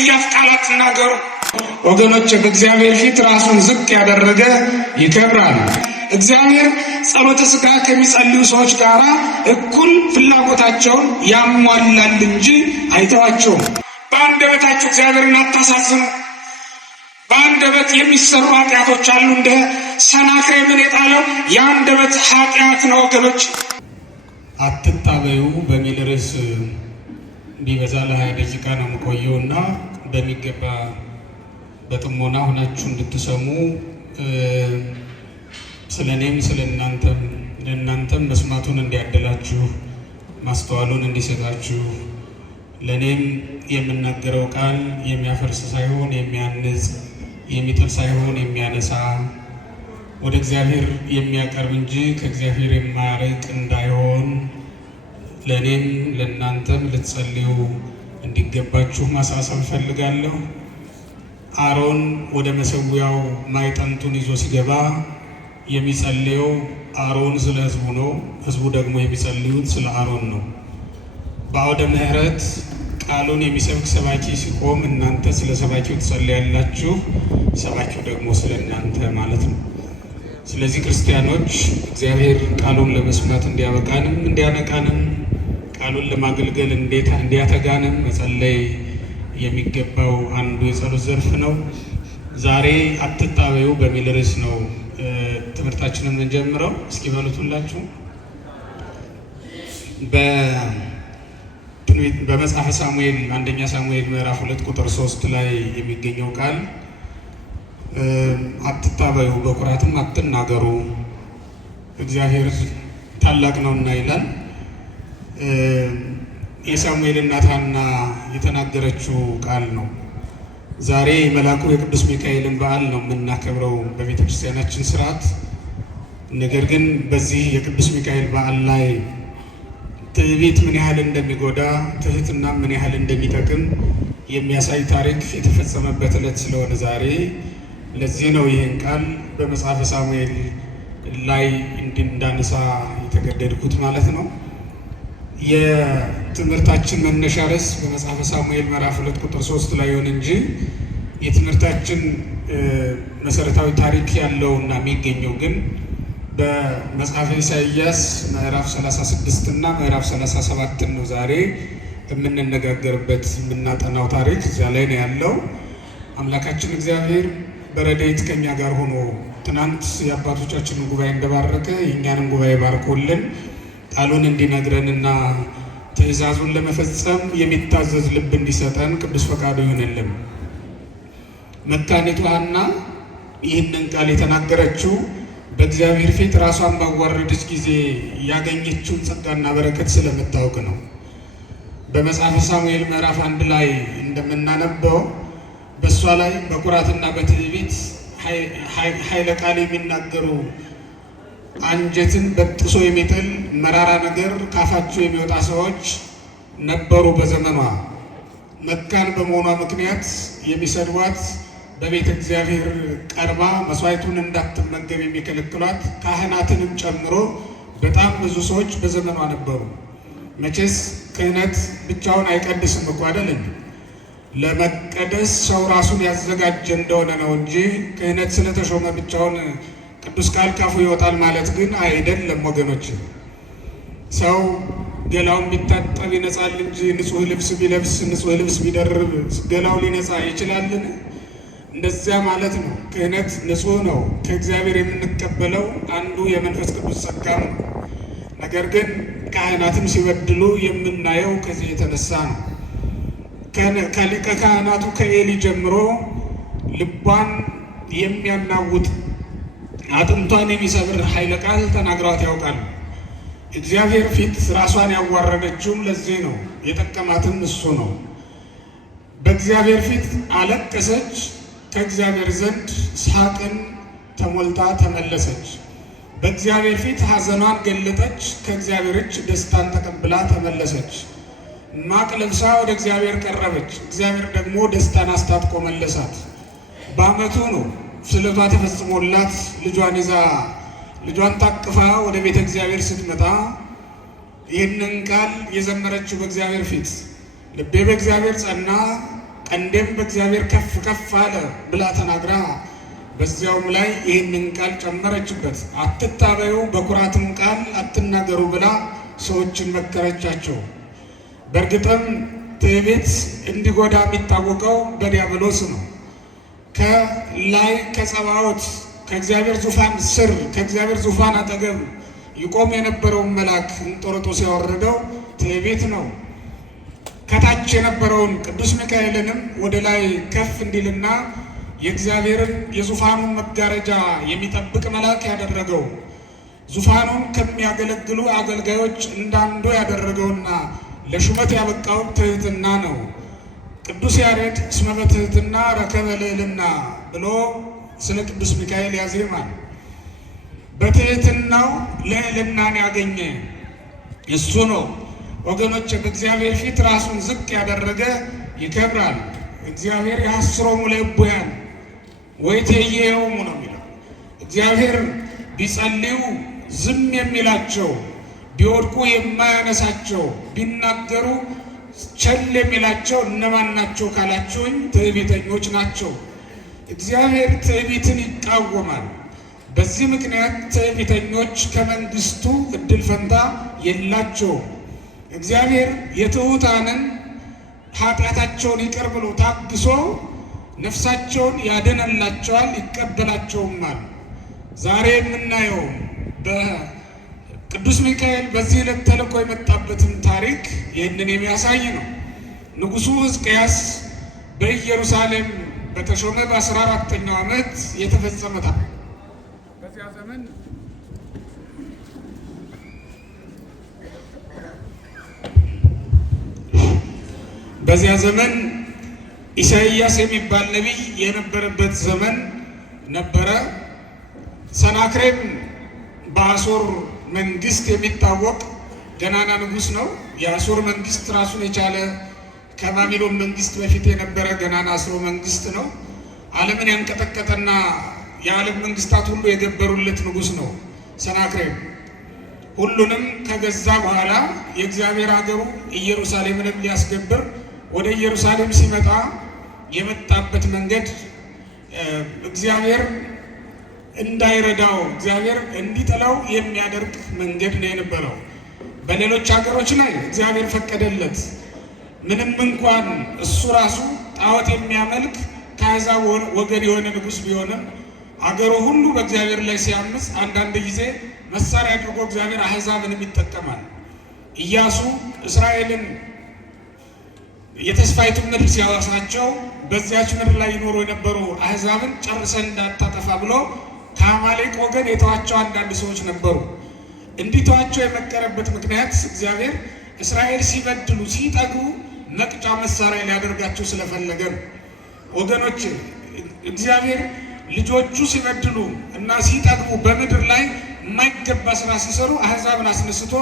ጸያፍ ቃላት ተናገሩ። ወገኖች በእግዚአብሔር ፊት ራሱን ዝቅ ያደረገ ይከብራል። እግዚአብሔር ጸሎተ ሥጋ ከሚጸልዩ ሰዎች ጋር እኩል ፍላጎታቸውን ያሟላል እንጂ አይተዋቸውም። በአንደበታችሁ እግዚአብሔርን አታሳዝኑ። በአንደበት የሚሰሩ ኃጢአቶች አሉ። እንደ ሰናክሬምን የጣለው የአንደበት ኃጢአት ነው። ወገኖች አትታበዩ በሚል ርዕስ ቢበዛ ለ20 ደቂቃ ነው የምቆየው እና በሚገባ በጥሞና ሆናችሁ እንድትሰሙ ስለ እኔም ስለ እናንተም መስማቱን እንዲያደላችሁ ማስተዋሉን እንዲሰጣችሁ ለእኔም የምናገረው ቃል የሚያፈርስ ሳይሆን የሚያንጽ፣ የሚጥል ሳይሆን የሚያነሳ፣ ወደ እግዚአብሔር የሚያቀርብ እንጂ ከእግዚአብሔር የማያርቅ እንዳይሆን ለእኔም ለእናንተም ልትጸልዩ እንዲገባችሁ ማሳሰብ ፈልጋለሁ። አሮን ወደ መሠዊያው ማዕጠንቱን ይዞ ሲገባ የሚጸልየው አሮን ስለ ሕዝቡ ነው። ሕዝቡ ደግሞ የሚጸልዩት ስለ አሮን ነው። በአውደ ምሕረት ቃሉን የሚሰብክ ሰባኪ ሲቆም እናንተ ስለ ሰባኪው ትጸልያላችሁ፣ ሰባኪው ደግሞ ስለ እናንተ ማለት ነው። ስለዚህ ክርስቲያኖች እግዚአብሔር ቃሉን ለመስማት እንዲያበቃንም እንዲያነቃንም ቃሉን ለማገልገል እንዲያተጋንም መጸለይ የሚገባው አንዱ የጸሎት ዘርፍ ነው። ዛሬ አትታበዩ በሚል ርዕስ ነው ትምህርታችንን እንጀምረው። እስኪ በሉት ሁላችሁ። በመጽሐፈ ሳሙኤል አንደኛ ሳሙኤል ምዕራፍ 2 ቁጥር 3 ላይ የሚገኘው ቃል አትታበዩ በኩራትም አትናገሩ እግዚአብሔር ታላቅ ነውና ይላል። የሳሙኤል እናት ሐና የተናገረችው ቃል ነው። ዛሬ መልአኩ የቅዱስ ሚካኤልን በዓል ነው የምናከብረው በቤተ ክርስቲያናችን ስርዓት። ነገር ግን በዚህ የቅዱስ ሚካኤል በዓል ላይ ትዕቢት ምን ያህል እንደሚጎዳ፣ ትህትና ምን ያህል እንደሚጠቅም የሚያሳይ ታሪክ የተፈጸመበት ዕለት ስለሆነ ዛሬ ለዚህ ነው ይህን ቃል በመጽሐፈ ሳሙኤል ላይ እንዳነሳ የተገደድኩት ማለት ነው። የትምህርታችን መነሻ ርዕስ በመጽሐፈ ሳሙኤል ምዕራፍ 2 ቁጥር 3 ላይ ይሁን እንጂ የትምህርታችን መሰረታዊ ታሪክ ያለውና የሚገኘው ግን በመጽሐፈ ኢሳይያስ ምዕራፍ 36 እና ምዕራፍ 37 ነው ዛሬ የምንነጋገርበት የምናጠናው ታሪክ እዚያ ላይ ነው ያለው። አምላካችን እግዚአብሔር በረድኤት ከኛ ጋር ሆኖ ትናንት የአባቶቻችንን ጉባኤ እንደባረከ የእኛንም ጉባኤ ባርኮልን ቃሉን እንዲነግረንና ትእዛዙን ለመፈጸም የሚታዘዝ ልብ እንዲሰጠን ቅዱስ ፈቃዱ ይሁንልን። መካኒቱ ሐና ይህንን ቃል የተናገረችው በእግዚአብሔር ፊት ራሷን ባዋረደች ጊዜ ያገኘችውን ጸጋና በረከት ስለምታውቅ ነው። በመጽሐፈ ሳሙኤል ምዕራፍ 1 ላይ እንደምናነበው በእሷ ላይ በኩራትና በትዕቢት ኃይለ ቃል የሚናገሩ አንጀትን በጥሶ የሚጥል መራራ ነገር ካፋቸው የሚወጣ ሰዎች ነበሩ በዘመኗ። መካን በመሆኗ ምክንያት የሚሰድቧት፣ በቤተ እግዚአብሔር ቀርባ መስዋዕቱን እንዳትመገብ የሚከለክሏት ካህናትንም ጨምሮ በጣም ብዙ ሰዎች በዘመኗ ነበሩ። መቼስ ክህነት ብቻውን አይቀድስም እኮ አይደለም። ለመቀደስ ሰው ራሱን ያዘጋጀ እንደሆነ ነው እንጂ ክህነት ስለተሾመ ብቻውን ቅዱስ ቃል ካፉ ይወጣል ማለት ግን አይደለም ወገኖች። ሰው ገላውን ቢታጠብ ይነጻል እንጂ ንጹህ ልብስ ቢለብስ ንጹህ ልብስ ቢደርብ ገላው ሊነጻ ይችላልን? እንደዚያ ማለት ነው። ክህነት ንጹህ ነው። ከእግዚአብሔር የምንቀበለው አንዱ የመንፈስ ቅዱስ ጸጋ ነው። ነገር ግን ካህናትም ሲበድሉ የምናየው ከዚህ የተነሳ ነው። ከሊቀ ካህናቱ ከኤሊ ጀምሮ ልቧን የሚያናውጥ አጥንቷን የሚሰብር ኃይለ ቃል ተናግሯት ያውቃል። እግዚአብሔር ፊት ራሷን ያዋረደችውም ለዚህ ነው። የጠቀማትም እሱ ነው። በእግዚአብሔር ፊት አለቀሰች፣ ከእግዚአብሔር ዘንድ ሳቅን ተሞልታ ተመለሰች። በእግዚአብሔር ፊት ሐዘኗን ገለጠች፣ ከእግዚአብሔር እጅ ደስታን ተቀብላ ተመለሰች። ማቅ ለብሳ ወደ እግዚአብሔር ቀረበች፣ እግዚአብሔር ደግሞ ደስታን አስታጥቆ መለሳት። በዓመቱ ነው ስለቷ ተፈጽሞላት ልጇን ታቅፋ ወደ ቤተ እግዚአብሔር ስትመጣ ይህንን ቃል የዘመረችው በእግዚአብሔር ፊት ልቤ በእግዚአብሔር ጸና፣ ቀንዴም በእግዚአብሔር ከፍ ከፍ አለ ብላ ተናግራ በዚያውም ላይ ይህንን ቃል ጨመረችበት። አትታበዩ፣ በኩራትም ቃል አትናገሩ ብላ ሰዎችን መከረቻቸው። በእርግጥም ትዕቢት እንዲጎዳ የሚታወቀው በዲያብሎስ ነው። ከላይ ከጸባዖት ከእግዚአብሔር ዙፋን ስር ከእግዚአብሔር ዙፋን አጠገብ ይቆም የነበረውን መልአክ እንጦሮጦስ ያወረደው ትዕቢት ነው። ከታች የነበረውን ቅዱስ ሚካኤልንም ወደ ላይ ከፍ እንዲልና የእግዚአብሔርን የዙፋኑን መጋረጃ የሚጠብቅ መልአክ ያደረገው ዙፋኑን ከሚያገለግሉ አገልጋዮች እንዳንዱ ያደረገውና ለሹመት ያበቃው ትህትና ነው። ቅዱስ ያሬድ እስመ በትህትና ረከበ ልዕልና ብሎ ስለ ቅዱስ ሚካኤል ያዜማል። በትህትናው ልዕልናን ያገኘ እሱ ነው። ወገኖች በእግዚአብሔር ፊት ራሱን ዝቅ ያደረገ ይከብራል። እግዚአብሔር ያስሮሙ ለእቡያን ወይቴየዮሙ ነው የሚለው። እግዚአብሔር ቢጸልዩ ዝም የሚላቸው፣ ቢወድቁ የማያነሳቸው፣ ቢናገሩ ቸል የሚላቸው እነማን ናቸው ካላችሁኝ፣ ትዕቢተኞች ናቸው። እግዚአብሔር ትዕቢትን ይቃወማል። በዚህ ምክንያት ትዕቢተኞች ከመንግስቱ እድል ፈንታ የላቸውም። እግዚአብሔር የትሑታንን ኃጢአታቸውን ይቅር ብሎ ታግሶ ነፍሳቸውን ያድንላቸዋል፣ ይቀበላቸውማል። ዛሬ የምናየው በቅዱስ ሚካኤል በዚህ ዕለት ተልኮ የመጣበትን ታሪክ ይህንን የሚያሳይ ነው። ንጉሡ ሕዝቅያስ በኢየሩሳሌም በተሾመ በ14ኛው ዓመት የተፈጸመ በዚያ ዘመን ኢሳይያስ የሚባል ነቢይ የነበረበት ዘመን ነበረ። ሰናክሬም በአሦር መንግስት የሚታወቅ ገናና ንጉሥ ነው። የአሦር መንግስት ራሱን የቻለ ከባቢሎን መንግስት በፊት የነበረ ገናና ስርወ መንግስት ነው። ዓለምን ያንቀጠቀጠና የዓለም መንግስታት ሁሉ የገበሩለት ንጉሥ ነው ሰናክሬም። ሁሉንም ከገዛ በኋላ የእግዚአብሔር ሀገሩ ኢየሩሳሌምንም ሊያስገብር ወደ ኢየሩሳሌም ሲመጣ የመጣበት መንገድ እግዚአብሔር እንዳይረዳው እግዚአብሔር እንዲጠላው የሚያደርግ መንገድ ነው የነበረው። በሌሎች ሀገሮች ላይ እግዚአብሔር ፈቀደለት። ምንም እንኳን እሱ ራሱ ጣዖት የሚያመልክ ከአሕዛብ ወገን የሆነ ንጉሥ ቢሆንም አገሩ ሁሉ በእግዚአብሔር ላይ ሲያምፅ አንዳንድ ጊዜ መሳሪያ አድርጎ እግዚአብሔር አሕዛብንም ይጠቀማል። ኢያሱ እስራኤልን የተስፋይቱን ምድር ሲያወርሳቸው በዚያች ምድር ላይ ይኖሩ የነበሩ አሕዛብን ጨርሰን እንዳታጠፋ ብሎ ከአማሌቅ ወገን የተዋቸው አንዳንድ ሰዎች ነበሩ። እንዲተዋቸው የመከረበት ምክንያት እግዚአብሔር እስራኤል ሲበድሉ ሲጠግቡ መቅጫ መሳሪያ ሊያደርጋቸው ስለፈለገ ነው። ወገኖች እግዚአብሔር ልጆቹ ሲበድሉ እና ሲጠግቡ በምድር ላይ የማይገባ ስራ ሲሰሩ አሕዛብን አስነስቶ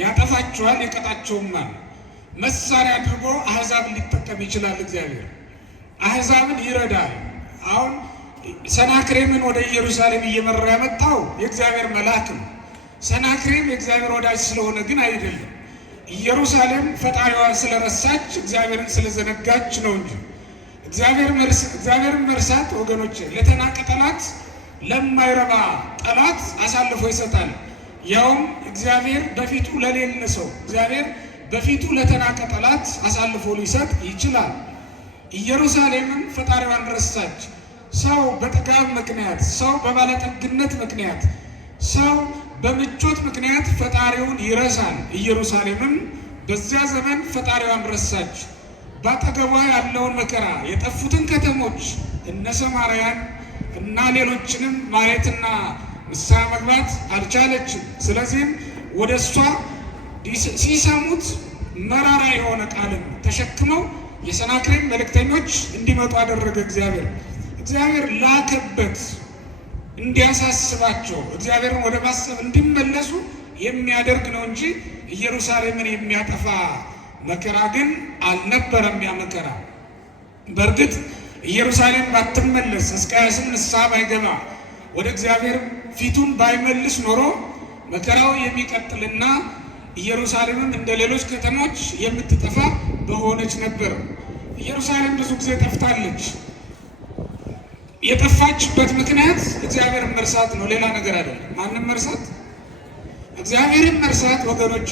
ያጠፋቸዋል፣ ይቀጣቸውማል። መሳሪያ አድርጎ አሕዛብን ሊጠቀም ይችላል። እግዚአብሔር አሕዛብን ይረዳል። አሁን ሰናክሬምን ወደ ኢየሩሳሌም እየመራ ያመጣው የእግዚአብሔር መልአክ ነው። ሰናክሬም የእግዚአብሔር ወዳጅ ስለሆነ ግን አይደለም። ኢየሩሳሌም ፈጣሪዋን ስለረሳች እግዚአብሔርን ስለዘነጋች ነው እንጂ እግዚአብሔርን መርሳት ወገኖች ለተናቀ ጠላት፣ ለማይረባ ጠላት አሳልፎ ይሰጣል። ያውም እግዚአብሔር በፊቱ ለሌለ ሰው እግዚአብሔር በፊቱ ለተናቀ ጠላት አሳልፎ ሊሰጥ ይችላል። ኢየሩሳሌምም ፈጣሪዋን ረሳች። ሰው በጥጋብ ምክንያት፣ ሰው በባለጠግነት ምክንያት፣ ሰው በምቾት ምክንያት ፈጣሪውን ይረሳል። ኢየሩሳሌምም በዚያ ዘመን ፈጣሪዋን ረሳች። ባጠገቧ ያለውን መከራ፣ የጠፉትን ከተሞች እነ ሰማርያን እና ሌሎችንም ማየትና ንስሐ መግባት አልቻለችም። ስለዚህም ወደ እሷ ሲሰሙት መራራ የሆነ ቃልን ተሸክመው የሰናክሬም መልእክተኞች እንዲመጡ አደረገ። እግዚአብሔር ላከበት እንዲያሳስባቸው እግዚአብሔርን ወደ ማሰብ እንዲመለሱ የሚያደርግ ነው እንጂ ኢየሩሳሌምን የሚያጠፋ መከራ ግን አልነበረም። ያ መከራ በእርግጥ ኢየሩሳሌም ባትመለስ ሕዝቅያስም ንስሐ ባይገባ ወደ እግዚአብሔር ፊቱን ባይመልስ ኖሮ መከራው የሚቀጥልና ኢየሩሳሌምም እንደ ሌሎች ከተሞች የምትጠፋ በሆነች ነበር። ኢየሩሳሌም ብዙ ጊዜ ጠፍታለች። የጠፋችበት ምክንያት እግዚአብሔርን መርሳት ነው፣ ሌላ ነገር አይደለም። ማንም መርሳት? እግዚአብሔርን መርሳት ወገኖች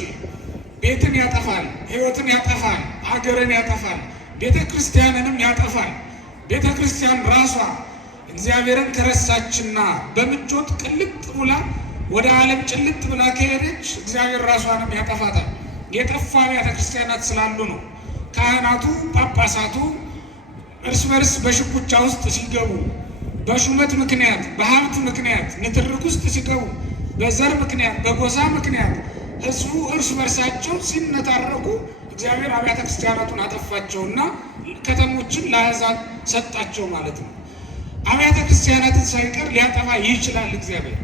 ቤትን ያጠፋል፣ ሕይወትን ያጠፋል፣ አገርን ያጠፋል፣ ቤተ ክርስቲያንንም ያጠፋል። ቤተ ክርስቲያን ራሷ እግዚአብሔርን ከረሳችና በምቾት ቅልጥ ብላ ወደ ዓለም ጭልጥ ብላ ከሄደች እግዚአብሔር ራሷንም ያጠፋታል። የጠፋ አብያተ ክርስቲያናት ስላሉ ነው። ካህናቱ፣ ጳጳሳቱ እርስ በርስ በሽኩቻ ውስጥ ሲገቡ፣ በሹመት ምክንያት፣ በሀብት ምክንያት ንትርክ ውስጥ ሲገቡ፣ በዘር ምክንያት፣ በጎሳ ምክንያት ህዝቡ እርስ በርሳቸው ሲነታረኩ እግዚአብሔር አብያተ ክርስቲያናቱን አጠፋቸውና ከተሞችን ለአሕዛብ ሰጣቸው ማለት ነው። አብያተ ክርስቲያናትን ሳይቀር ሊያጠፋ ይችላል እግዚአብሔር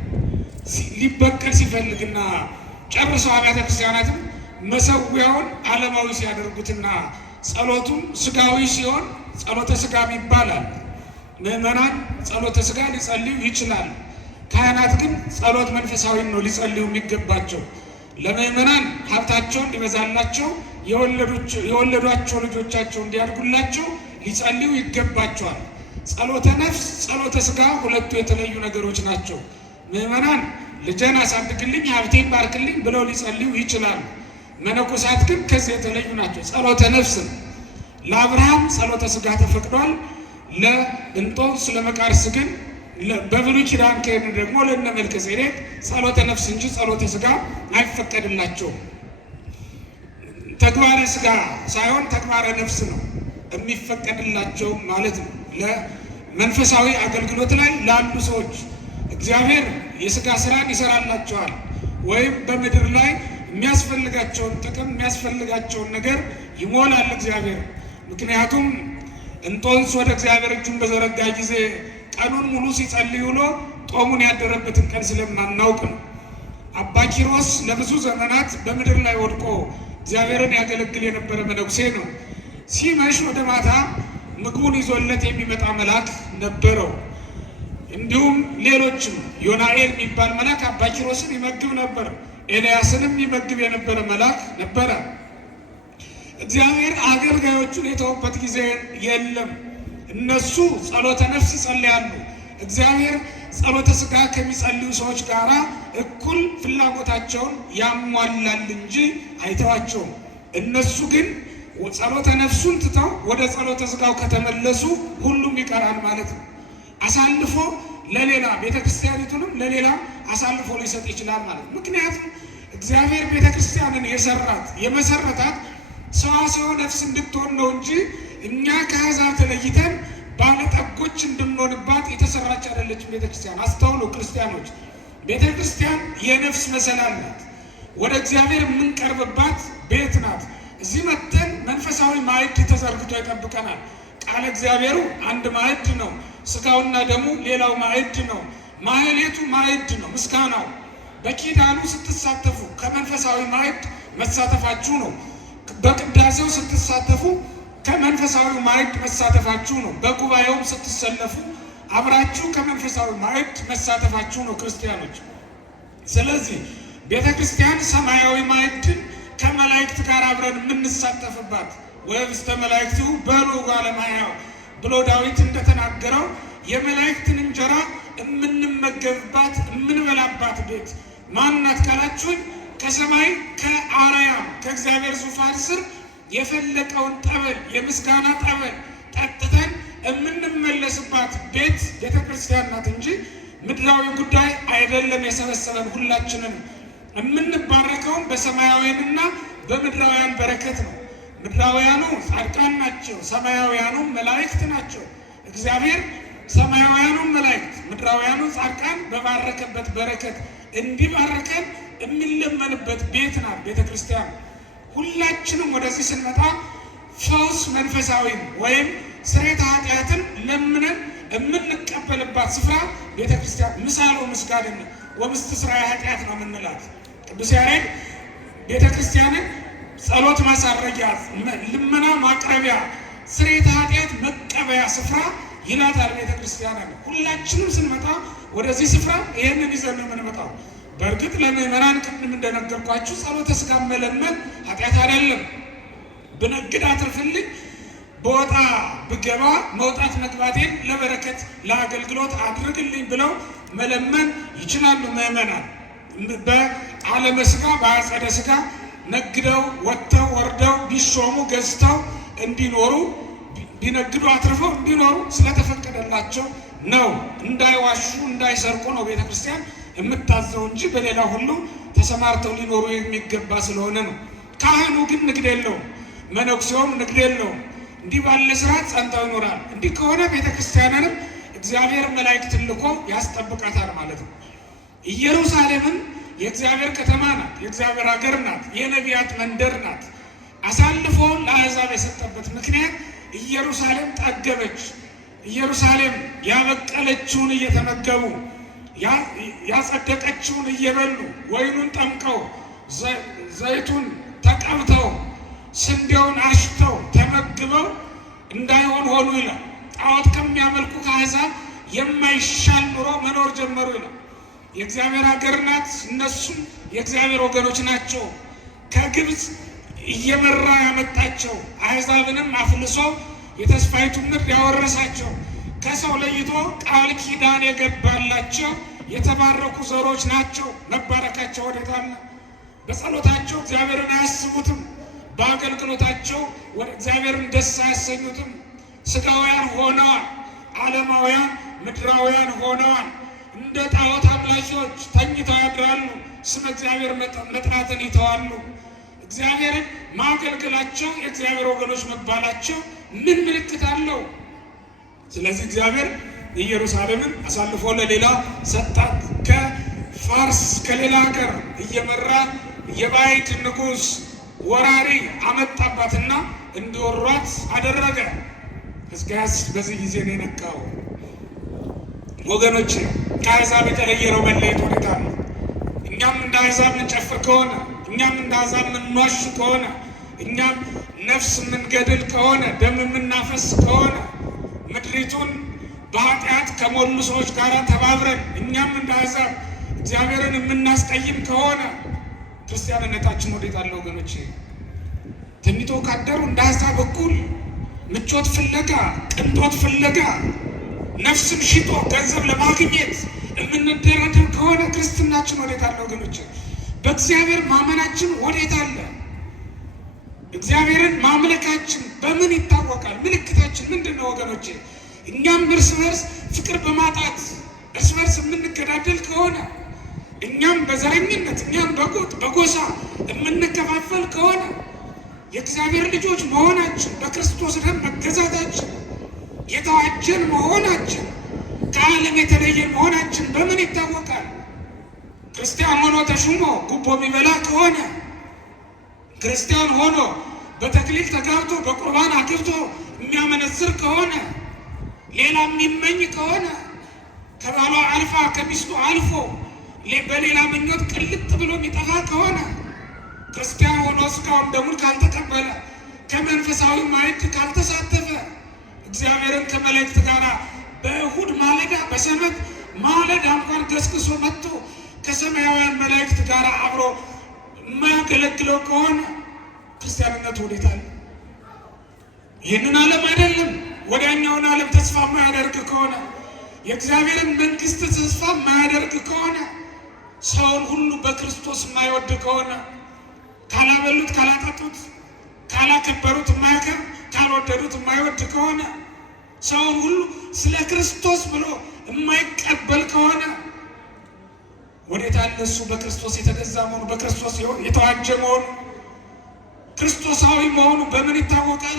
ሊበቀል ሲፈልግና ጨርሰው አብያተ ክርስቲያናትን መሰዊያውን ዓለማዊ ሲያደርጉትና ጸሎቱም ስጋዊ ሲሆን ጸሎተ ስጋም ይባላል። ምዕመናን ጸሎተ ስጋ ሊጸልዩ ይችላል። ካህናት ግን ጸሎት መንፈሳዊን ነው ሊጸልዩ የሚገባቸው። ለምዕመናን ሀብታቸው እንዲበዛላቸው የወለዷቸው ልጆቻቸው እንዲያድጉላቸው ሊጸልዩ ይገባቸዋል። ጸሎተ ነፍስ፣ ጸሎተ ስጋ ሁለቱ የተለዩ ነገሮች ናቸው። ምዕመናን ልጄን አሳድግልኝ፣ ሀብቴን ባርክልኝ ብለው ሊጸልዩ ይችላሉ። መነኮሳት ግን ከዚህ የተለዩ ናቸው። ጸሎተ ነፍስ ነው። ለአብርሃም ጸሎተ ስጋ ተፈቅዷል። ለእንጦንስ ለመቃርስ ግን በብሉይ ኪዳን ከሄድን ደግሞ ለእነ መልከጼዴቅ ጸሎተ ነፍስ እንጂ ጸሎተ ስጋ አይፈቀድላቸውም። ተግባረ ስጋ ሳይሆን ተግባረ ነፍስ ነው የሚፈቀድላቸው ማለት ነው። ለመንፈሳዊ አገልግሎት ላይ ላሉ ሰዎች እግዚአብሔር የስጋ ስራን ይሰራላቸዋል፣ ወይም በምድር ላይ የሚያስፈልጋቸውን ጥቅም የሚያስፈልጋቸውን ነገር ይሞላል እግዚአብሔር። ምክንያቱም እንጦንስ ወደ እግዚአብሔር እጁን በዘረጋ ጊዜ ቀኑን ሙሉ ሲጸልይ ውሎ ጦሙን ያደረበትን ቀን ስለማናውቅ ነው። አባ ኪሮስ ለብዙ ዘመናት በምድር ላይ ወድቆ እግዚአብሔርን ያገለግል የነበረ መነኩሴ ነው። ሲመሽ ወደ ማታ ምግቡን ይዞለት የሚመጣ መልአክ ነበረው። እንዲሁም ሌሎችም ዮናኤል የሚባል መልአክ አባ ኪሮስን ይመግብ ነበር። ኤልያስንም ይመግብ የነበረ መልአክ ነበረ። እግዚአብሔር አገልጋዮቹን የተወበት ጊዜ የለም። እነሱ ጸሎተ ነፍስ ይጸልያሉ። እግዚአብሔር ጸሎተ ስጋ ከሚጸልዩ ሰዎች ጋር እኩል ፍላጎታቸውን ያሟላል እንጂ አይተዋቸውም። እነሱ ግን ጸሎተ ነፍሱን ትተው ወደ ጸሎተ ስጋው ከተመለሱ ሁሉም ይቀራል ማለት ነው። አሳልፎ ለሌላ ቤተክርስቲያኒቱንም ለሌላ አሳልፎ ሊሰጥ ይችላል ማለት ነው። ምክንያቱም እግዚአብሔር ቤተክርስቲያንን የመሰረታት ሰዋስወ ነፍስ እንድትሆን ነው እንጂ እኛ ከአሕዛብ ተለይተን ባለጠጎች እንድንሆንባት የተሰራች አይደለችም ቤተክርስቲያን። አስተውሉ ክርስቲያኖች፣ ቤተክርስቲያን የነፍስ መሰላል ናት። ወደ እግዚአብሔር የምንቀርብባት ቤት ናት። እዚህ መጥተን መንፈሳዊ ማዕድ ተዘርግቶ ይጠብቀናል። ቃለ እግዚአብሔሩ አንድ ማዕድ ነው። ስጋውና ደሙ ሌላው ማዕድ ነው። ማህሌቱ ማዕድ ነው። ምስጋናው በኪዳኑ ስትሳተፉ ከመንፈሳዊ ማዕድ መሳተፋችሁ ነው። በቅዳሴው ስትሳተፉ ከመንፈሳዊ ማዕድ መሳተፋችሁ ነው። በጉባኤውም ስትሰለፉ አብራችሁ ከመንፈሳዊ ማዕድ መሳተፋችሁ ነው ክርስቲያኖች። ስለዚህ ቤተ ክርስቲያን ሰማያዊ ማዕድን ከመላእክት ጋር አብረን የምንሳተፍባት ወህብስተ መላእክቱ በሉ ባለማያው ብሎ ዳዊት እንደተናገረው የመላእክትን እንጀራ የምንመገብባት የምንበላባት ቤት ማናት ካላችሁኝ፣ ከሰማይ ከአርያም ከእግዚአብሔር ዙፋን ስር የፈለቀውን ጠበል የምስጋና ጠበል ጠጥተን የምንመለስባት ቤት ቤተክርስቲያን ናት እንጂ ምድራዊ ጉዳይ አይደለም። የሰበሰበን ሁላችንን የምንባረከውን በሰማያዊያንና በምድራውያን በረከት ነው። ምድራውያኑ ጻድቃን ናቸው፣ ሰማያውያኑ መላእክት ናቸው። እግዚአብሔር ሰማያውያኑ መላእክት ምድራውያኑ ጻድቃን በባረከበት በረከት እንዲባርከን የሚለመንበት ቤት ናት ቤተክርስቲያን። ሁላችንም ወደዚህ ስንመጣ ፈውስ መንፈሳዊ ወይም ስርየተ ኃጢአትን ለምነን የምንቀበልባት ስፍራ ቤተክርስቲያን ምሳሌ ምስጋድን ወምስትስራየ ኃጢአት ነው የምንላት። ቅዱስ ያሬድ ቤተክርስቲያንን ጸሎት ማሳረጊያ፣ ልመና ማቅረቢያ፣ ስርየተ ኃጢአት መቀበያ ስፍራ ይላታል ቤተክርስቲያን። ሁላችንም ስንመጣ ወደዚህ ስፍራ ይህንን ይዘን ነው የምንመጣው። በእርግጥ ለምዕመናን ቅድም እንደነገርኳችሁ ጸሎተ ስጋ መለመን ኃጢአት አይደለም። ብነግድ አትርፍልኝ፣ በወጣ ብገባ መውጣት መግባቴን ለበረከት ለአገልግሎት አድርግልኝ ብለው መለመን ይችላሉ። ምዕመናን በዓለመ ሥጋ በአጸደ ሥጋ ነግደው ወጥተው ወርደው ቢሾሙ ገዝተው እንዲኖሩ ቢነግዱ አትርፈው እንዲኖሩ ስለተፈቀደላቸው ነው። እንዳይዋሹ እንዳይሰርቁ ነው ቤተ ክርስቲያን የምታዘው እንጂ በሌላ ሁሉ ተሰማርተው ሊኖሩ የሚገባ ስለሆነ ነው። ካህኑ ግን ንግድ የለውም፣ መነኩሴውም ንግድ የለውም። እንዲህ ባለ ስርዓት ጸንተው ይኖራል። እንዲህ ከሆነ ቤተ ክርስቲያንንም እግዚአብሔር መላእክትን ልኮ ያስጠብቃታል ማለት ነው። ኢየሩሳሌምም የእግዚአብሔር ከተማ ናት፣ የእግዚአብሔር ሀገር ናት፣ የነቢያት መንደር ናት። አሳልፎ ለአሕዛብ የሰጠበት ምክንያት ኢየሩሳሌም ጠገበች። ኢየሩሳሌም ያበቀለችውን እየተመገቡ ያጸደቀችውን እየበሉ ወይኑን ጠምቀው ዘይቱን ተቀብተው ስንዴውን አሽተው ተመግበው እንዳይሆን ሆኑ ይላል። ጣዖት ከሚያመልኩ ከአሕዛብ የማይሻል ኑሮ መኖር ጀመሩ ይላል። የእግዚአብሔር ሀገር ናት፣ እነሱም የእግዚአብሔር ወገኖች ናቸው። ከግብፅ እየመራ ያመጣቸው አሕዛብንም አፍልሶ የተስፋይቱ ምድር ያወረሳቸው ከሰው ለይቶ ቃል ኪዳን የገባላቸው የተባረኩ ዘሮች ናቸው። መባረካቸው ወዴት አለ? በጸሎታቸው እግዚአብሔርን አያስቡትም። በአገልግሎታቸው ወደ እግዚአብሔርን ደስ አያሰኙትም። ሥጋውያን ሆነዋል። ዓለማውያን ምድራውያን ሆነዋል። እንደ ጣዖት አምላኪዎች ተኝተው ያድራሉ። ስመ እግዚአብሔር መጥራትን ይተዋሉ። እግዚአብሔርን ማገልገላቸው የእግዚአብሔር ወገኖች መባላቸው ምን ምልክት አለው? ስለዚህ እግዚአብሔር ኢየሩሳሌምን አሳልፎ ለሌላ ሰጣት። ከፋርስ ከሌላ ሀገር እየመራ የባዕድ ንጉሥ ወራሪ አመጣባትና እንዲወሯት አደረገ። ሕዝቅያስ በዚህ ጊዜ ነው የነቃው። ወገኖች ከአሕዛብ የተለየ ነው መለየት ሁኔታ ነው። እኛም እንደ አሕዛብ ምንጨፍር ከሆነ፣ እኛም እንደ አሕዛብ ምንዋሽ ከሆነ፣ እኛም ነፍስ የምንገድል ከሆነ፣ ደም የምናፈስ ከሆነ፣ ምድሪቱን በኃጢአት ከሞሉ ሰዎች ጋር ተባብረን እኛም እንደ አሕዛብ እግዚአብሔርን የምናስቀይም ከሆነ ክርስቲያንነታችን ወዴት አለ ወገኖቼ? ተኝቶ ካደሩ እንደ አሕዛብ እኩል ምቾት ፍለጋ፣ ቅንጦት ፍለጋ፣ ነፍስን ሽጦ ገንዘብ ለማግኘት የምንደረደር ከሆነ ክርስትናችን ወዴት አለ ወገኖቼ? በእግዚአብሔር ማመናችን ወዴት አለ? እግዚአብሔርን ማምለካችን በምን ይታወቃል? ምልክታችን ምንድን ነው ወገኖቼ? እኛም እርስ በርስ ፍቅር በማጣት እርስ በርስ የምንገዳደል ከሆነ፣ እኛም በዘረኝነት እኛም በጎጥ በጎሳ የምንከፋፈል ከሆነ የእግዚአብሔር ልጆች መሆናችን በክርስቶስ ደም መገዛታችን የተዋጀን መሆናችን ከዓለም የተለየን መሆናችን በምን ይታወቃል? ክርስቲያን ሆኖ ተሹሞ ጉቦ የሚበላ ከሆነ፣ ክርስቲያን ሆኖ በተክሊል ተጋብቶ በቁርባን አግብቶ የሚያመነዝር ከሆነ፣ ሌላ የሚመኝ ከሆነ፣ ከባሏ አልፋ ከሚስቱ አልፎ በሌላ ምኞት ቅልጥ ብሎ የሚጠፋ ከሆነ፣ ክርስቲያን ሆኖ ሥጋውን ደሙን ካልተቀበለ፣ ከመንፈሳዊ ማዕድ ካልተሳተፈ፣ እግዚአብሔርን ከመላእክት ጋር በእሁድ ማለዳ በሰንበት ማለዳ እንኳን ገስግሶ መጥቶ ከሰማያውያን መላእክት ጋር አብሮ የማያገለግለው ከሆነ ክርስቲያንነት ወዴት አለ? ይህንን ዓለም አይደለም ወዲያኛውን ዓለም ተስፋ የማያደርግ ከሆነ፣ የእግዚአብሔርን መንግሥት ተስፋ የማያደርግ ከሆነ፣ ሰውን ሁሉ በክርስቶስ የማይወድ ከሆነ፣ ካላበሉት ካላጠጡት ካላከበሩት የማያከብር ካልወደዱት የማይወድ ከሆነ፣ ሰውን ሁሉ ስለ ክርስቶስ ብሎ የማይቀበል ከሆነ ወዴት አለ? እሱ በክርስቶስ የተገዛ መሆኑ፣ በክርስቶስ የተዋጀ መሆኑ፣ ክርስቶሳዊ መሆኑ በምን ይታወቃል?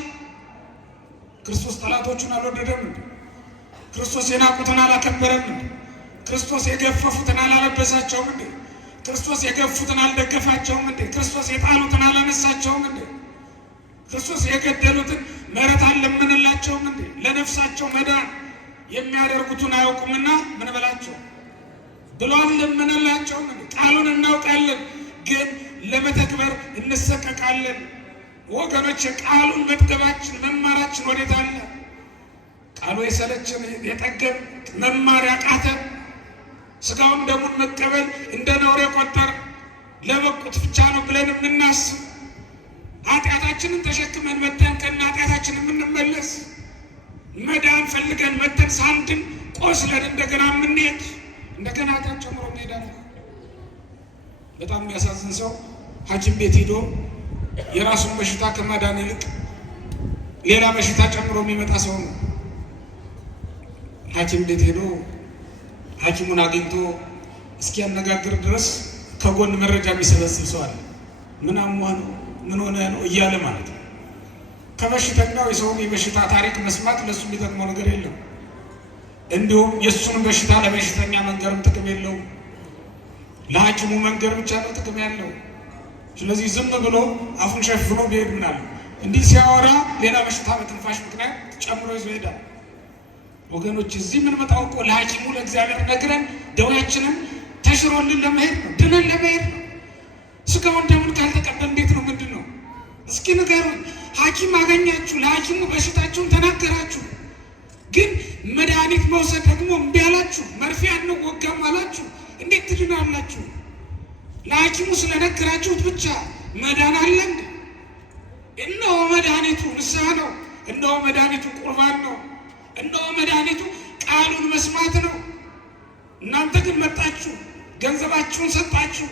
ክርስቶስ ጠላቶቹን አልወደደም እንዴ? ክርስቶስ የናቁትን አላከበረም እንዴ? ክርስቶስ የገፈፉትን አላለበሳቸውም እንዴ? ክርስቶስ የገፉትን አልደገፋቸውም እንዴ? ክርስቶስ የጣሉትን አላነሳቸውም እንዴ? ክርስቶስ የገደሉትን ምሕረት አልለመነላቸውም እንዴ? ለነፍሳቸው መዳን የሚያደርጉትን አያውቁምና ምን በላቸው ብሎ አልለመነላቸውም እንዴ? ቃሉን እናውቃለን ግን ለመተግበር እንሰቀቃለን። ወገኖች ቃሉን መጥገባችን መማራችን ወዴት አለ? ቃሉ የሰለችን የጠገብ መማር ያቃተን፣ ሥጋውን ደሙን መቀበል እንደ ነውር የቆጠር ለበቁት ብቻ ነው ብለን የምናስብ ኃጢአታችንን ተሸክመን መተን ከነ ኃጢአታችን የምንመለስ መዳን ፈልገን መተን ሳንድን ቆስለን እንደገና የምንሄድ እንደገና ኃጢአት ጨምሮ እንሄዳለን። በጣም የሚያሳዝን ሰው ሐኪም ቤት ሄዶ የራሱን በሽታ ከማዳን ይልቅ ሌላ በሽታ ጨምሮ የሚመጣ ሰው ነው። ሐኪም ቤት ሄዶ ሐኪሙን አግኝቶ እስኪያነጋግር ድረስ ከጎን መረጃ የሚሰበስብ ሰው አለ። ምን አሟህ ነው ምን ሆነ ነው እያለ ማለት ነው። ከበሽተኛው የሰውን የበሽታ ታሪክ መስማት ለሱ የሚጠቅመው ነገር የለም። እንዲሁም የእሱን በሽታ ለበሽተኛ መንገርም ጥቅም የለውም። ለሐኪሙ መንገር ብቻ ነው ጥቅም ያለው። ስለዚህ ዝም ብሎ አፉን ሸፍኖ ቢሄድ ምን አለ? እንዲህ ሲያወራ ሌላ በሽታ በትንፋሽ ምክንያት ጨምሮ ይዞ ይሄዳል። ወገኖች እዚህ የምንመጣው እኮ ለሐኪሙ ለእግዚአብሔር ነግረን ደዌያችንን ተሽሮልን ለመሄድ ነው፣ ድነን ለመሄድ ነው። ስጋውን ደሙን ካልተቀበል እንዴት ነው? ምንድን ነው? እስኪ ንገሩኝ። ሐኪም አገኛችሁ፣ ለሐኪሙ በሽታችሁን ተናገራችሁ፣ ግን መድኃኒት መውሰድ ደግሞ እምቢ አላችሁ፣ መርፌ አንወጋም አላችሁ። እንዴት ትድናላችሁ? ለሐኪሙ ስለነገራችሁት ብቻ መዳን አለ እንዴ? እነሆ መድኃኒቱ ንስሐ ነው። እነሆ መድኃኒቱ ቁርባን ነው። እነሆ መድኃኒቱ ቃሉን መስማት ነው። እናንተ ግን መጣችሁ፣ ገንዘባችሁን ሰጣችሁ፣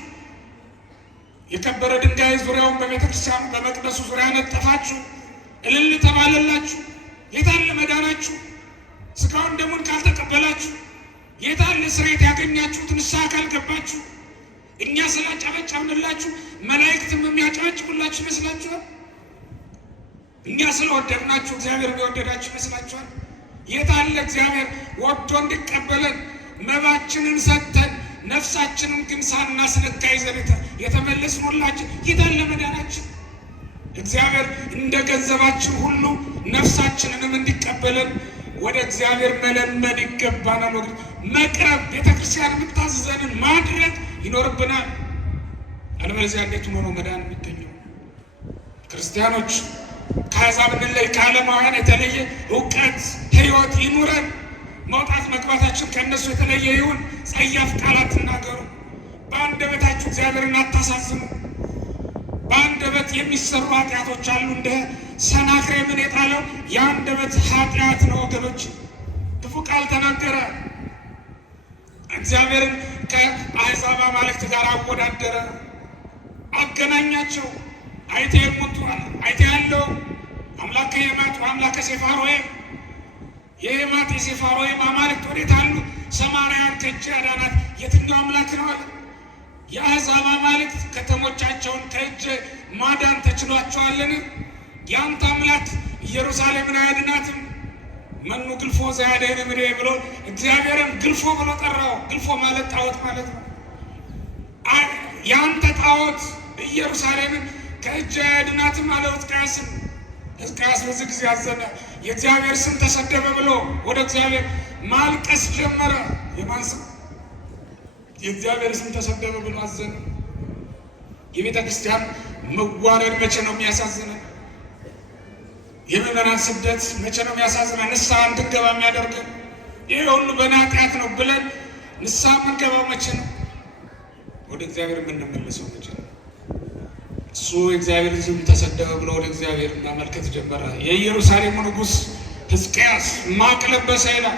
የከበረ ድንጋይ ዙሪያውን በቤተ ክርስቲያኑ በመቅደሱ ዙሪያ ነጠፋችሁ፣ እልል ተባለላችሁ። የታለ መዳናችሁ? ስጋውን ደሙን ካልተቀበላችሁ የታለ ስርየት ያገኛችሁት? ንስሐ ካልገባችሁ እኛ ስላጨበጨብንላችሁ መላእክትም የሚያጨበጭቡላችሁ ይመስላችኋል? እኛ ስለወደድናችሁ እግዚአብሔር የሚወደዳችሁ ይመስላችኋል? የታለ እግዚአብሔር ወዶ እንዲቀበለን መባችንን ሰጥተን ነፍሳችንን ግን ሳናስነካ ይዘን የተመለስንላችን የታለ መዳናችን? እግዚአብሔር እንደ ገንዘባችን ሁሉ ነፍሳችንንም እንዲቀበለን ወደ እግዚአብሔር መለመን ይገባናል። መቅረብ፣ ቤተክርስቲያን የምታዘዘንን ማድረግ ይኖርብናል። አለበለዚያ እንዴት ሆኖ መዳን የሚገኘው? ክርስቲያኖች ከአሕዛብ እንለይ፣ ከዓለማውያን የተለየ እውቀት ሕይወት ይኑረን። መውጣት መግባታችን ከእነሱ የተለየ ይሁን። ጸያፍ ቃላት ትናገሩ፣ በአንደበታችሁ እግዚአብሔርን አታሳዝኑ። በአንደበት የሚሰሩ ኃጢአቶች አሉ። እንደ ሰናክሬምን የጣለው የአንደበት ኃጢአት ነው ወገኖች። ክፉ ቃል ተናገረ፣ እግዚአብሔርን ከአሕዛብ አማልክት ጋር አወዳደረ፣ አገናኛቸው። አይቴ ሙቷል፣ አይቴ ያለው አምላከ የማት አምላከ ሴፋሮይም፣ የየማት የሴፋሮይም አማልክት ወዴት አሉ? ሰማርያን ከእጅ ያዳናት የትኛው አምላክ ነው አለ። የአሕዛብ አማልክት ከተሞቻቸውን ከእጅ ማዳን ተችሏቸዋልን? የአንተ አምላክ ኢየሩሳሌምን አያድናትም? መኑ ግልፎ ዘያድኅን እምኔ ብሎ እግዚአብሔርን ግልፎ ብሎ ጠራው። ግልፎ ማለት ጣዖት ማለት ነው። የአንተ ጣዖት ኢየሩሳሌምን ከእጅ አያድናትም አለ ሕዝቅያስን። ሕዝቅያስ በዚህ ጊዜ አዘነ። የእግዚአብሔር ስም ተሰደበ ብሎ ወደ እግዚአብሔር ማልቀስ ጀመረ። የማን ስም? የእግዚአብሔር ስም ተሰደበ ብሎ አዘነ። የቤተ ክርስቲያን መዋረድ መቼ ነው የሚያሳዝነን? የምዕመናን ስደት መቼ ነው የሚያሳዝነን? ንስሐ እንድንገባ የሚያደርገን ይህ ሁሉ በእኔ ኃጢአት ነው ብለን ንስሐ የምንገባው መቼ ነው? ወደ እግዚአብሔር የምንመለሰው መቼ ነው? እሱ የእግዚአብሔር ስም ተሰደበ ብሎ ወደ እግዚአብሔር ማመልከት ጀመረ። የኢየሩሳሌሙ ንጉሥ ሕዝቅያስ ማቅ ለበሰ ይላል።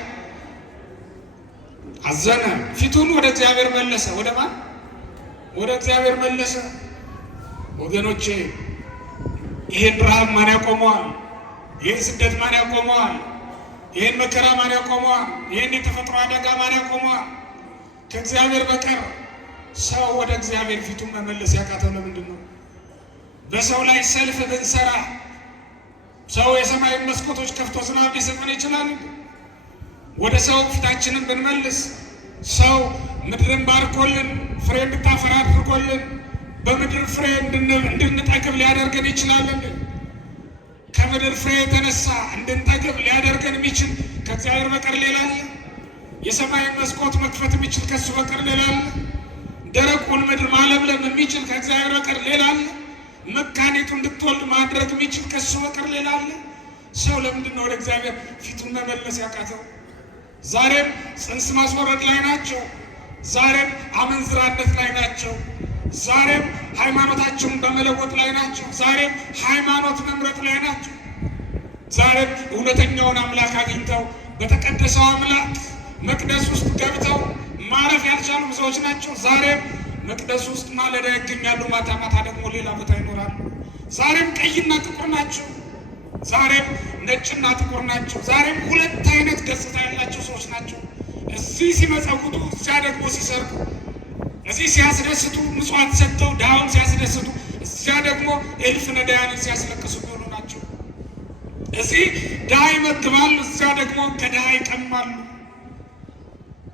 አዘነ፣ ፊቱን ወደ እግዚአብሔር መለሰ። ወደ ማን? ወደ እግዚአብሔር መለሰ። ወገኖቼ ይሄን ረሃብ ማን ያቆመዋል? ይህን ስደት ማን ያቆመዋል? ይህን መከራ ማን ያቆመዋል? ይህን የተፈጥሮ አደጋ ማን ያቆመዋል? ከእግዚአብሔር በቀር። ሰው ወደ እግዚአብሔር ፊቱን መመለስ ያቃተው ለምንድን ነው? በሰው ላይ ሰልፍ ብንሰራ ሰው የሰማይ መስኮቶች ከፍቶ ዝናብ ሊሰጠን ይችላል? ወደ ሰው ፊታችንን ብንመልስ ሰው ምድርን ባርኮልን ፍሬ እንድታፈራ አድርጎልን በምድር ፍሬ እንድንጠግብ ሊያደርገን ይችላልን? ከምድር ፍሬ የተነሳ እንድንጠግብ ሊያደርገን የሚችል ከእግዚአብሔር በቀር ሌላ አለ? የሰማይ መስኮት መክፈት የሚችል ከሱ በቀር ሌላ አለ? ደረቁን ምድር ማለምለም የሚችል ከእግዚአብሔር በቀር ሌላ አለ? መካኒቱ እንድትወልድ ማድረግ የሚችል ከሱ በቀር ሌላ አለ? ሰው ለምንድን ነው ወደ እግዚአብሔር ፊቱን መመለስ ያቃተው? ዛሬም ጽንስ ማስወረድ ላይ ናቸው። ዛሬም አመንዝራነት ላይ ናቸው። ዛሬም ሃይማኖታቸውን በመለወጥ ላይ ናቸው። ዛሬም ሃይማኖት መምረጥ ላይ ናቸው። ዛሬም እውነተኛውን አምላክ አግኝተው በተቀደሰው አምላክ መቅደስ ውስጥ ገብተው ማረፍ ያልቻሉ ብዙዎች ናቸው። ዛሬም መቅደስ ውስጥ ማለዳ ይገኛሉ፣ ማታ ማታ ደግሞ ሌላ ቦታ ይኖራሉ። ዛሬም ቀይና ጥቁር ናቸው። ዛሬም ነጭና ጥቁር ናቸው። ዛሬም ሁለት አይነት ገጽታ ያላቸው ሰዎች ናቸው። እዚህ ሲመጸውቱ፣ እዚያ ደግሞ ሲሰርቁ፣ እዚህ ሲያስደስቱ ምጽዋት ሰጥተው ድሃውን ሲያስደስቱ፣ እዚያ ደግሞ እልፍ ነዳያንን ሲያስለቅሱ የሚሆኑ ናቸው። እዚህ ድሃ ይመግባሉ፣ እዚያ ደግሞ ከድሃ ይቀማሉ።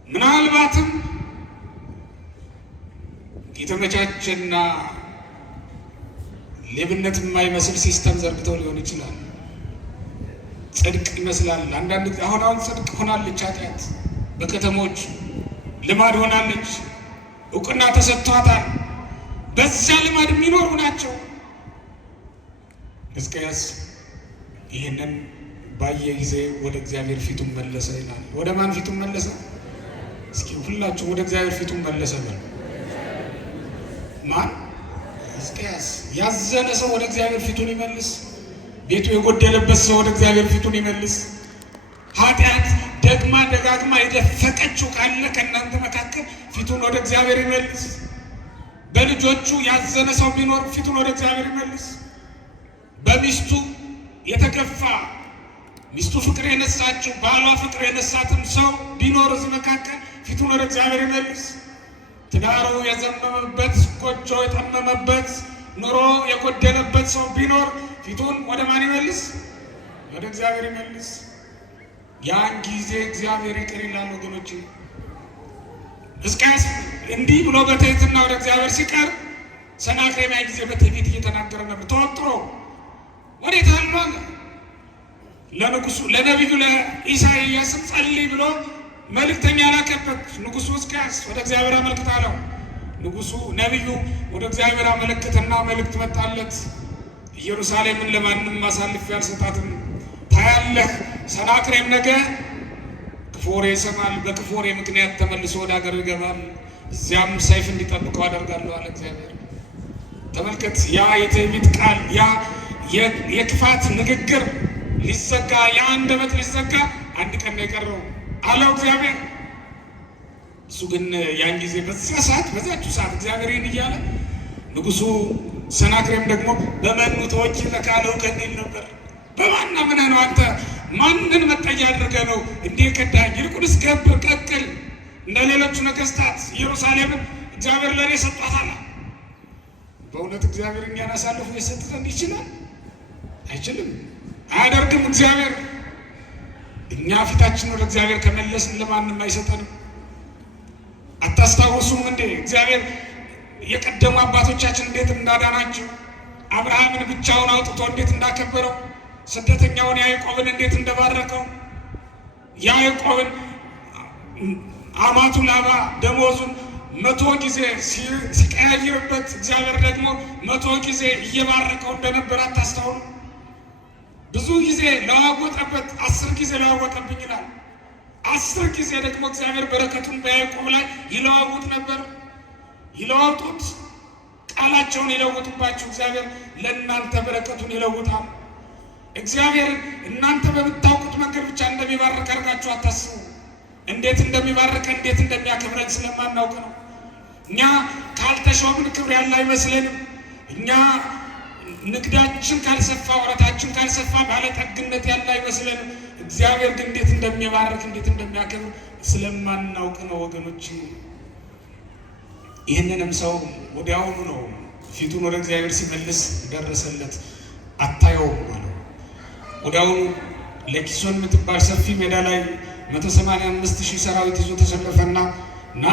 ምናልባትም የተመቻቸና ሌብነት የማይመስል ሲስተም ዘርግተው ሊሆን ይችላል። ጽድቅ ይመስላል። አንዳንድ ጊዜ አሁን ጽድቅ ሆናለች ኃጢአት፣ በከተሞች ልማድ ሆናለች፣ እውቅና ተሰጥቷታል። በዚያ ልማድ የሚኖሩ ናቸው። ሕዝቅያስ ይህንን ባየ ጊዜ ወደ እግዚአብሔር ፊቱን መለሰ ይላል። ወደ ማን ፊቱን መለሰ? እስኪ ሁላችሁ ወደ እግዚአብሔር ፊቱን መለሰ በል። ማን? ሕዝቅያስ። ያዘነ ሰው ወደ እግዚአብሔር ፊቱን ይመልስ። ቤቱ የጎደለበት ሰው ወደ እግዚአብሔር ፊቱን ይመልስ። ኃጢአት ደግማ ደጋግማ የደፈቀችው ካለ ከእናንተ መካከል ፊቱን ወደ እግዚአብሔር ይመልስ። በልጆቹ ያዘነ ሰው ቢኖር ፊቱን ወደ እግዚአብሔር ይመልስ። በሚስቱ የተገፋ ሚስቱ ፍቅር የነሳችው ባሏ ፍቅር የነሳትም ሰው ቢኖር እዚህ መካከል ፊቱን ወደ እግዚአብሔር ይመልስ። ትዳሩ የዘመመበት፣ ጎጆ የጠመመበት፣ ኑሮ የጎደለበት ሰው ቢኖር ፊቱን ወደ ማን ይመልስ? ወደ እግዚአብሔር ይመልስ። ያን ጊዜ እግዚአብሔር ይቅር ይላል። ወገኖች ሕዝቅያስ እንዲህ ብሎ በትህትና ወደ እግዚአብሔር ሲቀር ሰናክሬም ያን ጊዜ በትዕቢት እየተናገረ ነበር። ተወጥሮ ወዴት አሉ አለ። ለንጉሱ ለነቢዩ ለኢሳይያስም ጸልይ ብሎ መልእክተኛ ላከበት ንጉሱ ሕዝቅያስ ወደ እግዚአብሔር አመልክት አለው። ንጉሱ ነቢዩ ወደ እግዚአብሔር አመለክትና መልእክት መጣለት። ኢየሩሳሌምን ለማንም አሳልፌ አልሰጣትም፣ ታያለህ። ሰናክሬም ነገ ክፉ ወሬ ይሰማል፣ በክፉ ወሬ ምክንያት ተመልሶ ወደ ሀገር ይገባል፣ እዚያም ሰይፍ እንዲጠብቀው አደርጋለሁ አለ እግዚአብሔር። ተመልከት፣ ያ የትዕቢት ቃል፣ ያ የክፋት ንግግር ሊዘጋ፣ ያ አንደበት ሊዘጋ አንድ ቀን ነው የቀረው አለው እግዚአብሔር። እሱ ግን ያን ጊዜ በዚያ ሰዓት በዛችሁ ሰዓት እግዚአብሔር ይህን እያለ ንጉሱ ሰናክሬም ደግሞ በመኑ ተወኪለ ካለው ከእንዲል ነበር። በማና ምን ነው አንተ ማንን መጠጊያ አድርገህ ነው እንዲህ ከዳኝ? ይልቁንስ ገብር ቀቅል፣ እንደ ሌሎቹ ነገስታት ኢየሩሳሌምን እግዚአብሔር ለእኔ ሰጧታል። በእውነት እግዚአብሔር እኛን አሳልፎ የሰጥ ዘንድ ይችላል? አይችልም፣ አያደርግም። እግዚአብሔር እኛ ፊታችን ወደ እግዚአብሔር ከመለስን ለማንም አይሰጠንም። አታስታውሱም እንዴ እግዚአብሔር የቀደሙ አባቶቻችን እንዴት እንዳዳናቸው? አብርሃምን ብቻውን አውጥቶ እንዴት እንዳከበረው፣ ስደተኛውን ያዕቆብን እንዴት እንደባረከው፣ ያዕቆብን አማቱ ላባ ደሞዙን 100 ጊዜ ሲቀያይርበት እግዚአብሔር ደግሞ 100 ጊዜ እየባረከው እንደነበር አታስታውሉ? ብዙ ጊዜ ለዋወጠበት 10 ጊዜ ለዋወጠብኝ ይላል። 10 ጊዜ ደግሞ እግዚአብሔር በረከቱን በያዕቆብ ላይ ይለዋውጥ ነበር። ይለዋውጡት፣ ቃላቸውን ይለውጡባችሁ። እግዚአብሔር ለእናንተ በረከቱን ይለውጣል። እግዚአብሔር እናንተ በምታውቁት መንገድ ብቻ እንደሚባርክ አድርጋችሁ አታስቡ። እንዴት እንደሚባርከን እንዴት እንደሚያከብረን ስለማናውቅ ነው። እኛ ካልተሾምን ክብር ያለ አይመስለንም። እኛ ንግዳችን ካልሰፋ፣ ወረታችን ካልሰፋ ባለጠግነት ያለ አይመስለንም። እግዚአብሔር ግን እንዴት እንደሚባርክ እንዴት እንደሚያከብር ስለማናውቅ ነው ወገኖች። ይህንንም ሰው ወዲያውኑ ነው ፊቱን ወደ እግዚአብሔር ሲመልስ ደረሰለት። አታየውም አለው። ወዲያውኑ ለኪሶን የምትባል ሰፊ ሜዳ ላይ 185,000 ሰራዊት ይዞ ተሰለፈና ና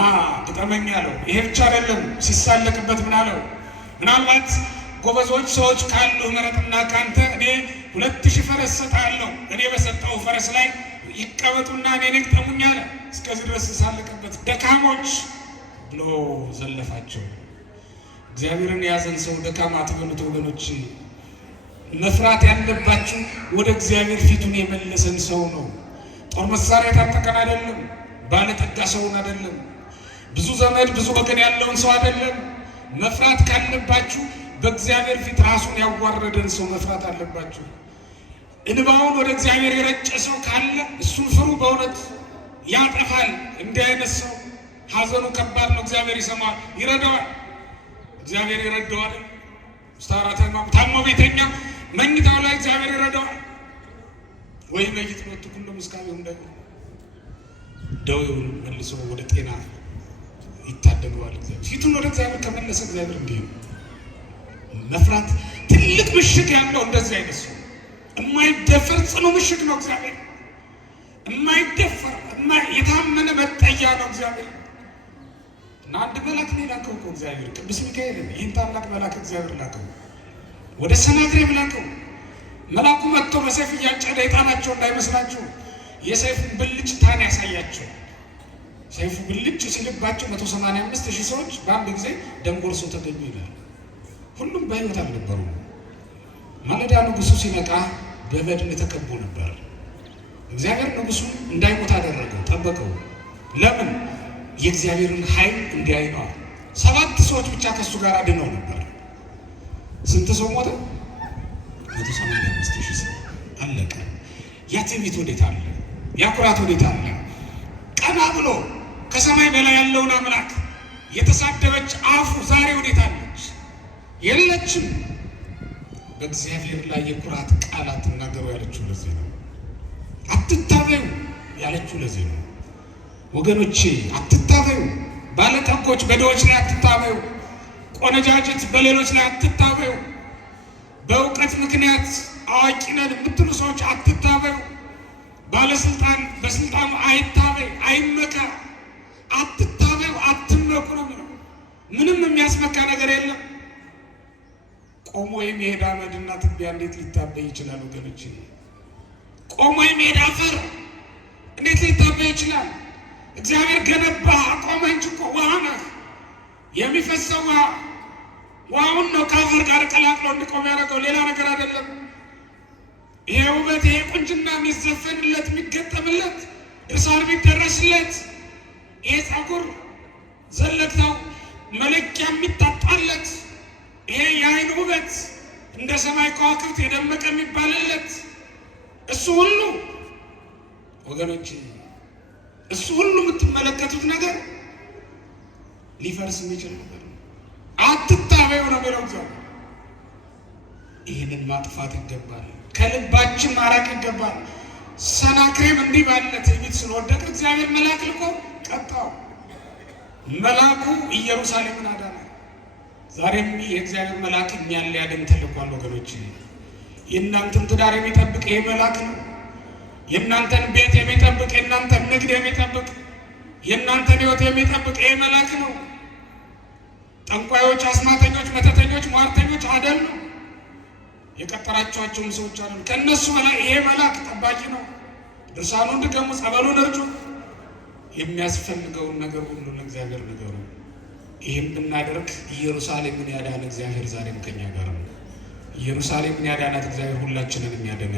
ግጠመኝ አለው። ይሄ ብቻ አይደለም፣ ሲሳለቅበት ምን አለው? ምናልባት ጎበዞች ሰዎች ካሉ ምረጥና ካንተ እኔ 2,000 ፈረስ ሰጣለሁ፣ እኔ በሰጠው ፈረስ ላይ ይቀመጡና እኔን ይግጠሙኝ አለ። እስከዚህ ድረስ ሲሳለቅበት ደካሞች ብሎ ዘለፋቸው። እግዚአብሔርን የያዘን ሰው ደካማ አትበሉት ወገኖች። መፍራት ያለባችሁ ወደ እግዚአብሔር ፊቱን የመለሰን ሰው ነው። ጦር መሳሪያ የታጠቀን አይደለም፣ ባለጠጋ ሰውን አይደለም፣ ብዙ ዘመድ ብዙ ወገን ያለውን ሰው አይደለም። መፍራት ካለባችሁ በእግዚአብሔር ፊት ራሱን ያዋረደን ሰው መፍራት አለባችሁ። እንባውን ወደ እግዚአብሔር የረጨ ሰው ካለ እሱን ፍሩ። በእውነት ያጠፋል። እንዲህ አይነት ሰው ሐዘኑ ከባድ ነው። እግዚአብሔር ይሰማል፣ ይረዳዋል። እግዚአብሔር ይረዳዋል። ስታራተኛው ታሞ ቤተኛ መኝታው ላይ እግዚአብሔር ይረዳዋል። ወይ መይት ነው ትኩን ምስካቢው እንደው ደዌውን መልሶ ወደ ጤና ይታደገዋል። እግዚአብሔር ፊቱን ወደ እግዚአብሔር ከመለሰ እግዚአብሔር እንዲህ ነው። መፍራት ትልቅ ምሽግ ያለው እንደዚህ አይነት ሰው የማይደፈር ጽኑ ምሽግ ነው። እግዚአብሔር የማይደፈር የታመነ መጠያ ነው እግዚአብሔር። እና አንድ መልአክ ነው የላከው እኮ እግዚአብሔር፣ ቅዱስ ሚካኤል። ይህን ታላቅ መልአክ እግዚአብሔር ላከው፣ ወደ ሰናክሬም ላከው። መልአኩ መጥቶ በሰይፍ እያጨደ የጣናቸው እንዳይመስላችሁ የሰይፉን ብልጭታን ያሳያቸው። ሰይፉ ብልጭ ሲልባቸው 185,000 ሰዎች በአንድ ጊዜ ደም ጎርሰው ተገኙ ይላል። ሁሉም በሕይወት አልነበሩ። ማለዳ ንጉሡ ሲነቃ በበድን ተከቦ ነበር። እግዚአብሔር ንጉሡን እንዳይሞት አደረገው፣ ጠበቀው። ለምን? የእግዚአብሔርን ኃይል እንዲያይ ነው። 7 ሰዎች ብቻ ከእሱ ጋር አድነው ነበር። ስንት ሰው ሞተ? 185,000 ሰው አለቀ። ያ ትዕቢት ወዴት አለ? ያ ኩራት ወዴት አለ? ቀና ብሎ ከሰማይ በላይ ያለውን አምላክ የተሳደበች አፉ ዛሬ ወዴት አለች? የለችም። በእግዚአብሔር ላይ የኩራት ቃላት ትናገሩ ያለችው ለዚህ ነው። አትታበዩ ያለችው ለዚህ ነው። ወገኖቼ አትታበዩ። ባለጠጎች በድሆች ላይ አትታበዩ። ቆነጃጅት በሌሎች ላይ አትታበዩ። በእውቀት ምክንያት አዋቂ ነን የምትሉ ሰዎች አትታበዩ። ባለስልጣን በስልጣኑ አይታበይ፣ አይመካ። አትታበዩ፣ አትመኩ ነው የሚለው። ምንም የሚያስመካ ነገር የለም። ቆሞ የሚሄድ አመድና ትቢያ እንዴት ሊታበይ ይችላል ወገኖች? ቆሞ የሚሄድ አፈር እንዴት ሊታበይ ይችላል? እግዚአብሔር ገነባ አቆመ እንጂ እኮ ውሃ ነህ። የሚፈሰው ውሃውን ነው ከአፈር ጋር ቀላቅሎ እንዲቆም ያደረገው፣ ሌላ ነገር አይደለም። ይሄ ውበት፣ ይሄ ቁንጅና የሚዘፈንለት የሚገጠምለት፣ እርሳን የሚደረስለት፣ ይሄ ፀጉር ዘለግታው መለኪያ የሚታጣለት፣ ይሄ የአይን ውበት እንደ ሰማይ ከዋክብት የደመቀ የሚባልለት እሱ ሁሉ ወገኖች፣ እሱ ሁሉ የምትመለከቱት ነገር ሊፈርስ የሚችል ነገር ነው። አትታበዩ ነው የሚለው እግዚአብሔር። ይህንን ማጥፋት ይገባል፣ ከልባችን ማራቅ ይገባል። ሰናክሬም እንዲህ ባለ ትዕቢት ስለወደቀ እግዚአብሔር መልአክ ልኮ ቀጣው። መልአኩ ኢየሩሳሌምን አዳነ። ዛሬም የእግዚአብሔር መልአክ እኛን ሊያድን ተልኳል ወገኖች። የእናንተን ትዳር የሚጠብቅ ይሄ መልአክ ነው። የእናንተን ቤት የሚጠብቅ፣ የእናንተን ንግድ የሚጠብቅ፣ የእናንተን ሕይወት የሚጠብቅ ይሄ መልአክ ነው። ጠንቋዮች፣ አስማተኞች፣ መተተኞች፣ ሟርተኞች አይደሉ። የቀጠራቸዋቸውን ሰዎች አሉ። ከእነሱ በላይ ይሄ መልአክ ጠባቂ ነው። ድርሳኑን ድገሙ፣ ጸበሉን እርጩ። የሚያስፈልገውን ነገር ሁሉ ለእግዚአብሔር ንገሩ። ይህም ብናደርግ ኢየሩሳሌምን ያዳነ እግዚአብሔር ዛሬም ከኛ ጋር ነው። ኢየሩሳሌምን ያዳናት እግዚአብሔር ሁላችንን የሚያድነን